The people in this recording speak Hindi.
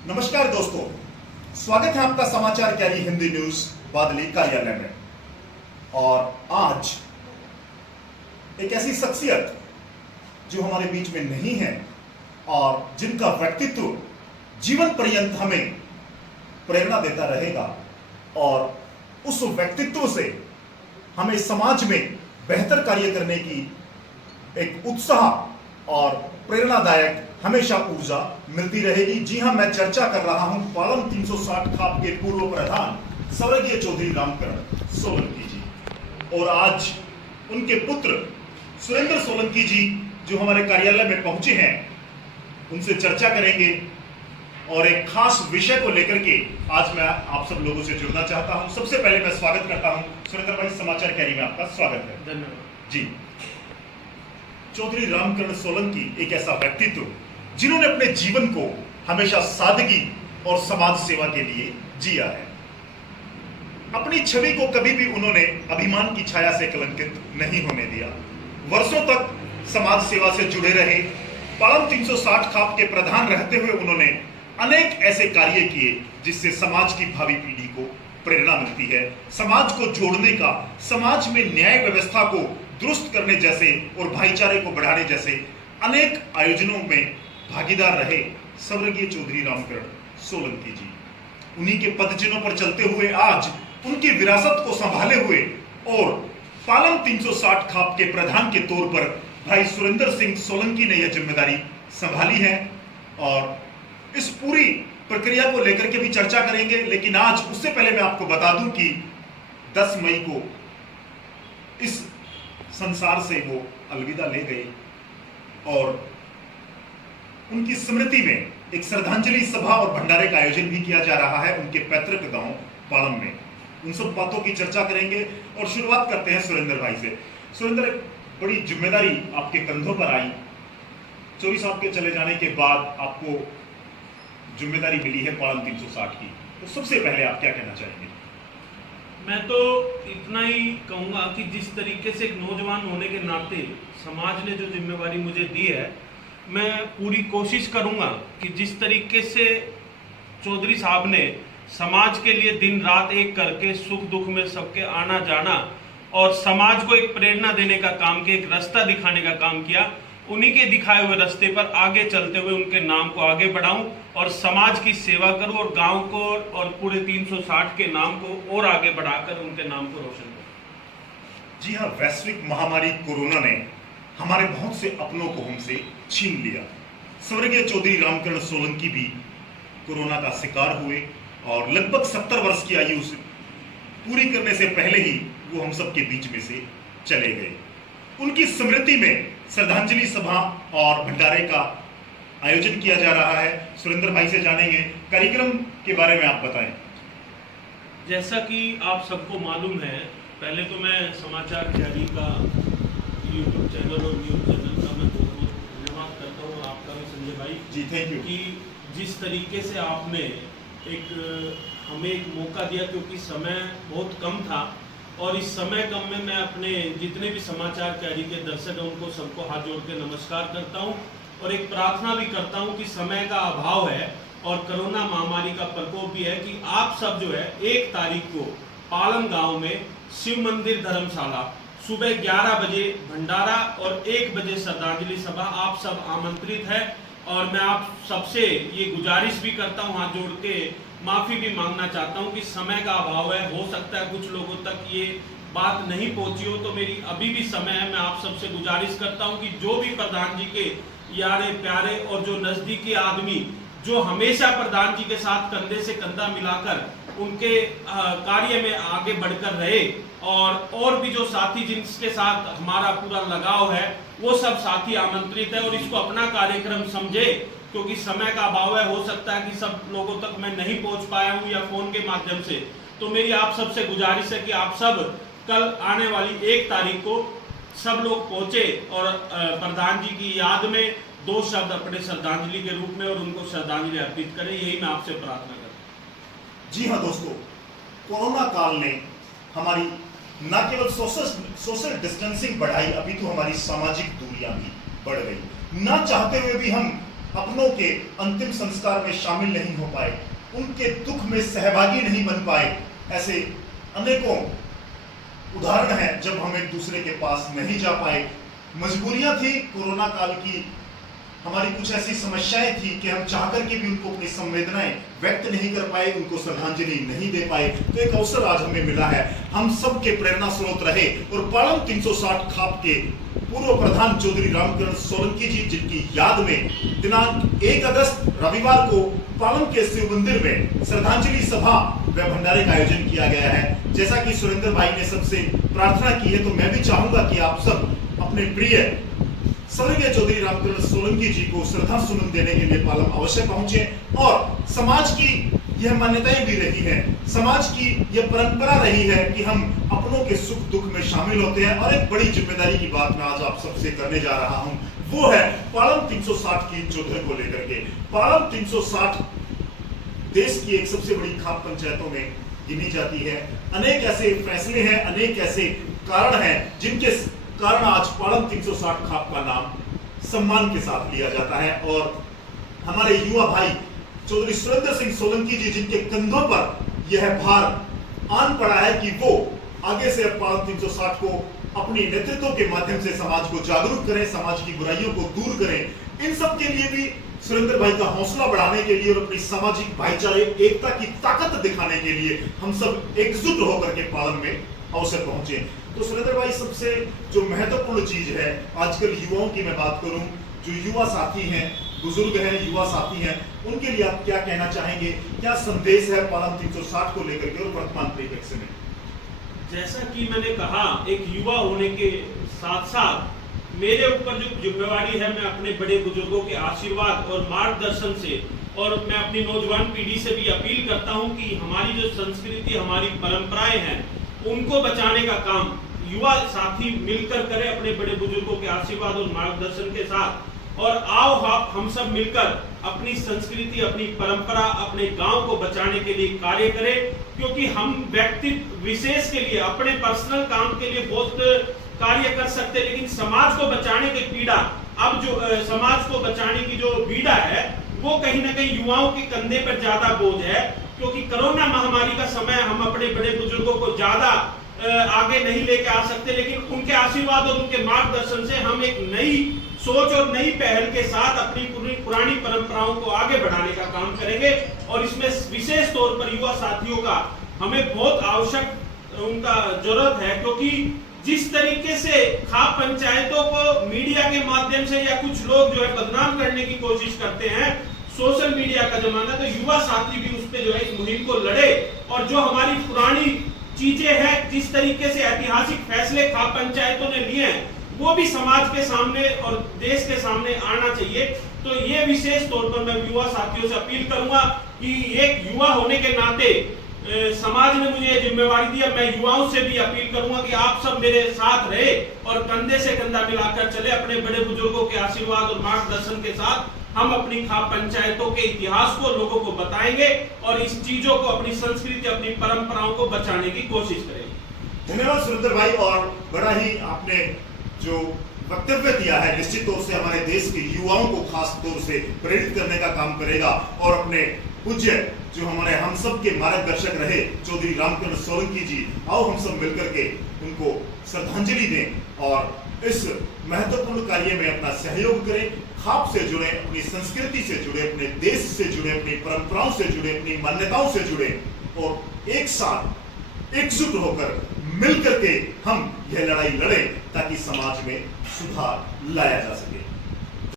नमस्कार दोस्तों, स्वागत है आपका समाचार कैरी हिंदी न्यूज बादली कार्यालय में। और आज एक ऐसी शख्सियत जो हमारे बीच में नहीं है और जिनका व्यक्तित्व जीवन पर्यंत हमें प्रेरणा देता रहेगा और उस व्यक्तित्व से हमें समाज में बेहतर कार्य करने की एक उत्साह और प्रेरणादायक हमेशा ऊर्जा मिलती रहेगी। जी हां, मैं चर्चा कर रहा हूं पालम 360 खाप के पूर्व प्रधान स्वर्गीय चौधरी रामकरण सोलंकी जी। और आज उनके पुत्र सुरेंद्र सोलंकी जी जो हमारे कार्यालय में पहुंचे हैं, उनसे चर्चा करेंगे और एक खास विषय को लेकर के आज मैं आप सब लोगों से जुड़ना चाहता हूं। सबसे पहले मैं स्वागत करता हूं सुरेंद्र भाई, समाचार कैरी में आपका स्वागत है। धन्यवाद जी। चौधरी रामकरण सोलंकी एक ऐसा व्यक्तित्व जिन्होंने अपने जीवन को हमेशा सादगी और समाज सेवा के लिए जिया है। अपनी छवि को कभी भी उन्होंने अभिमान की छाया से कलंकित नहीं होने दिया। वर्षों तक समाज सेवा से जुड़े रहे। पालम 360 खाप के प्रधान रहते हुए उन्होंने अनेक ऐसे कार्य किए जिससे समाज की भावी पीढ़ी को प्रेरणा मिलती है। समाज को जोड़ने का, समाज में न्याय व्यवस्था को दुरुस्त करने जैसे और भाईचारे को बढ़ाने जैसे अनेक आयोजनों में भागीदार रहे स्वर्गीय चौधरी रामकरण सोलंकी जी। उन्हीं के पदचिन्हों पर चलते हुए आज उनकी विरासत को संभाले हुए और पालम 360 खाप के प्रधान के तौर पर भाई सुरेंद्र सिंह सोलंकी ने यह जिम्मेदारी संभाली है। और इस पूरी प्रक्रिया को लेकर के भी चर्चा करेंगे, लेकिन आज उससे पहले मैं आपको बता दूं कि 10 मई को इस संसार से वो अलविदा ले गए और उनकी स्मृति में एक श्रद्धांजलि सभा और भंडारे का आयोजन भी किया जा रहा है उनके पैतृक गांव पालम में। उन सब बातों की चर्चा करेंगे और शुरुआत करते हैं सुरेंद्र भाई से। सुरेंद्र, एक बड़ी जिम्मेदारी आपके कंधों पर आई। चौधरी साहब के चले जाने के बाद आपको जिम्मेदारी मिली है पालम 360 की, तो सबसे पहले आप क्या कहना चाहेंगे? मैं तो इतना ही कहूँगा कि जिस तरीके से एक नौजवान होने के नाते समाज ने जो जिम्मेवारी मुझे दी है, मैं पूरी कोशिश करूँगा कि जिस तरीके से चौधरी साहब ने समाज के लिए दिन रात एक करके सुख दुख में सबके आना जाना और समाज को एक प्रेरणा देने का काम किया, एक रास्ता दिखाने का काम किया, उन्हीं के दिखाए हुए रास्ते पर आगे चलते हुए उनके नाम को आगे बढ़ाऊं और समाज की सेवा करूं और गांव को और पूरे 360 के नाम को और आगे बढ़ाकर उनके नाम को रोशन करूं। जी हाँ, वैश्विक महामारी कोरोना ने हमारे बहुत से अपनों को हमसे छीन लिया। स्वर्गीय चौधरी रामकरण सोलंकी भी कोरोना का शिकार हुए और लगभग 70 वर्ष की आयु से पूरी करने से पहले ही वो हम सब के बीच में से चले गए। उनकी स्मृति में श्रद्धांजलि सभा और भंडारे का आयोजन किया जा रहा है। सुरेंद्र भाई से जानेंगे कार्यक्रम के बारे में, आप बताएं। जैसा कि आप सबको मालूम है, पहले तो मैं समाचार कैरी का यूट्यूब चैनल और न्यूज़ चैनल का मैं बहुत बहुत धन्यवाद करता हूँ, और आपका भी संजय भाई जी, थैंक यू। कि जिस तरीके से आपने हमें एक मौका दिया, क्योंकि समय बहुत कम था और इस समय कम में मैं अपने जितने भी समाचार कैरी के दर्शक हैं उनको सबको हाथ जोड़ के नमस्कार करता हूं और एक प्रार्थना भी करता हूं कि समय का अभाव है और कोरोना महामारी का प्रकोप भी है कि आप सब जो है 1 तारीख को पालम गांव में शिव मंदिर धर्मशाला सुबह 11 बजे भंडारा और 1 बजे श्रद्धांजलि सभा, आप सब आमंत्रित है। और मैं आप सबसे ये गुजारिश भी करता हूँ, हाथ जोड़ के माफ़ी भी मांगना चाहता हूँ कि समय का अभाव है, हो सकता है कुछ लोगों तक ये बात नहीं पहुंची हो, तो मेरी अभी भी समय है। मैं आप सबसे गुजारिश करता हूँ कि जो भी प्रधान जी के यारे प्यारे और जो नज़दीकी आदमी जो हमेशा प्रधान जी के साथ कंधे से कंधा मिलाकर उनके कार्य में आगे बढ़कर रहे और भी जो साथी जिनके साथ हमारा पूरा लगाव है वो सब साथी आमंत्रित है और इसको अपना कार्यक्रम समझे, क्योंकि समय का अभाव है। हो सकता है कि सब लोगों तक मैं नहीं पहुंच पाया हूं या फोन के माध्यम से, तो मेरी आप सबसे गुजारिश है कि आप सब कल आने वाली 1 तारीख को सब लोग पहुंचे और प्रधान जी की याद में 2 शब्द अपने श्रद्धांजलि के रूप में और उनको श्रद्धांजलि अर्पित करें, यही मैं आपसे प्रार्थना करता हूँ। जी हाँ दोस्तों, कोरोना काल ने हमारी न केवल सोशल डिस्टेंसिंग बढ़ाई, अभी तो हमारी सामाजिक दूरियां भी बढ़ गई। ना चाहते हुए भी हम अपनों के अंतिम संस्कार में शामिल नहीं हो पाए, उनके दुख में सहभागी नहीं बन पाए। ऐसे अनेकों उदाहरण हैं जब हम एक दूसरे के पास नहीं जा पाए। मजबूरियां थी, कोरोना काल की हमारी कुछ ऐसी समस्याएं थी कि हम चाहकर के भी उनको अपनी संवेदनाएं व्यक्त नहीं कर पाए, उनको श्रद्धांजलि नहीं दे पाए। तो एक अवसर आज हमें मिला है, हम सब के प्रेरणा स्रोत रहे और पालम 360 खाप के पूर्व प्रधान चौधरी रामकरण सोलंकी जी, जिनकी याद में दिनांक 1 अगस्त रविवार को पालम के शिव मंदिर में श्रद्धांजलि सभा व भंडारे का आयोजन किया गया है। जैसा कि सुरेंद्र भाई ने सबसे प्रार्थना की है, तो मैं भी चाहूंगा कि आप सब अपने प्रिय स्वर्गीय चौधरी रामकरण सोलंकी जी को श्रद्धा सुमन देने के लिए पालम अवश्य पहुंचे। और समाज की यह मान्यताएं भी रही है, समाज की यह परंपरा रही है कि हम अपनों के सुख दुख में शामिल होते हैं। और एक बड़ी जिम्मेदारी की बात मैं आज आप सबसे करने जा रहा हूं, वो है पालम 360 की चौधरी को लेकर के। पालम 360 देश की एक सबसे बड़ी खाप पंचायतों में गिनी जाती है। अनेक ऐसे फैसले हैं, अनेक ऐसे कारण हैं जिनके कारण आज पालम 360 खाप का नाम सम्मान के साथ लिया जाता है। और हमारे युवा भाई चौधरी सुरेंद्र सिंह सोलंकी जी, जिनके कंधों पर यह भार आन पड़ा है कि वो आगे से पालम 360 को अपनी नेतृत्व के माध्यम से समाज को जागरूक करें, समाज की बुराइयों को दूर करें। इन सब के लिए भी सुरेंद्र भाई का हौसला बढ़ाने के लिए और अपनी सामाजिक भाईचारे एकता की ताकत दिखाने के लिए हम सब एकजुट होकर के पालम में अवसर पहुंचे। तो सुरेंद्र भाई, सबसे जो महत्वपूर्ण चीज है आजकल युवाओं की मैं बात करूं, जो युवा साथी हैं, बुजुर्ग हैं, युवा साथी हैं, उनके लिए आप क्या कहना चाहेंगे? क्या संदेश है पालम 360 को लेकर के और वर्तमान परिप्रेक्ष्य में? जैसा कि मैंने कहा, एक युवा होने के साथ साथ मेरे ऊपर जो जिम्मेवारी है, मैं अपने बड़े बुजुर्गों के आशीर्वाद और मार्गदर्शन से, और मैं अपनी नौजवान पीढ़ी से भी अपील करता हूं कि हमारी जो संस्कृति, हमारी परंपराएं हैं, उनको बचाने का काम युवा साथी मिलकर करें अपने बड़े बुजुर्गों के आशीर्वाद और मार्गदर्शन के साथ। और आओ हम सब मिलकर अपनी संस्कृति, अपनी परंपरा, अपने गांव को बचाने के लिए कार्य करें। क्योंकि हम व्यक्ति विशेष के लिए, अपने पर्सनल काम के लिए बहुत कार्य कर सकते हैं, लेकिन समाज को बचाने की पीड़ा, अब जो समाज को बचाने की जो पीड़ा है, वो कहीं ना कहीं युवाओं के कंधे पर ज्यादा बोझ है। क्योंकि कोरोना महामारी का समय हम अपने बड़े बुजुर्गों को ज्यादा आगे नहीं लेके आ सकते, लेकिन उनके आशीर्वाद और उनके मार्गदर्शन से हम एक नई सोच और नई पहल के साथ अपनी पुरानी परंपराओं को आगे बढ़ाने का काम करेंगे। और इसमें विशेष तौर पर युवा साथियों का हमें बहुत आवश्यक उनका जरूरत है। क्योंकि जिस तरीके से खाप पंचायतों को मीडिया के माध्यम से या कुछ लोग जो है बदनाम करने की कोशिश करते हैं, सोशल मीडिया का जमाना, तो युवा साथी भी उस पे जो है इस मुहिम को लड़े। और जो हमारी पुरानी चीजें हैं, जिस तरीके से ऐतिहासिक फैसले खाप पंचायतों ने लिए हैं, वो भी समाज के सामने और देश के सामने आना चाहिए। तो ये विशेष तौर पर मैं युवा साथियों से अपील करूंगा कि एक युवा होने के नाते समाज ने मुझे जिम्मेवारी दी, मैं युवाओं से भी अपील करूंगा कि आप सब मेरे साथ रहे और कंधे से कंधा मिलाकर चले। अपने बड़े बुजुर्गों के आशीर्वाद और मार्गदर्शन के साथ हम अपनी खाप पंचायतों के इतिहास को लोगों को बताएंगे और इस चीजों को, अपनी संस्कृति, अपनी परंपराओं को बचाने की कोशिश करेंगे। धन्यवाद सुरेंद्र भाई। और बड़ा ही आपने जो वक्तव्य दिया है, निश्चित तौर से हमारे देश के युवाओं को खास तौर से प्रेरित करने का काम करेगा। और अपने पूज्य जो हमारे हम सब के मार्गदर्शक रहे चौधरी रामकरण सोलंकी जी, आओ हम सब मिलकर के उनको श्रद्धांजलि दें और इस महत्वपूर्ण कार्य में अपना सहयोग करें। खाप से जुड़े, अपनी संस्कृति से जुड़े, अपने देश से जुड़े, अपनी परंपराओं से जुड़े, अपनी मान्यताओं से जुड़े और एक साथ एकजुट होकर मिलकर के हम यह लड़ाई लड़ें ताकि समाज में सुधार लाया जा सके।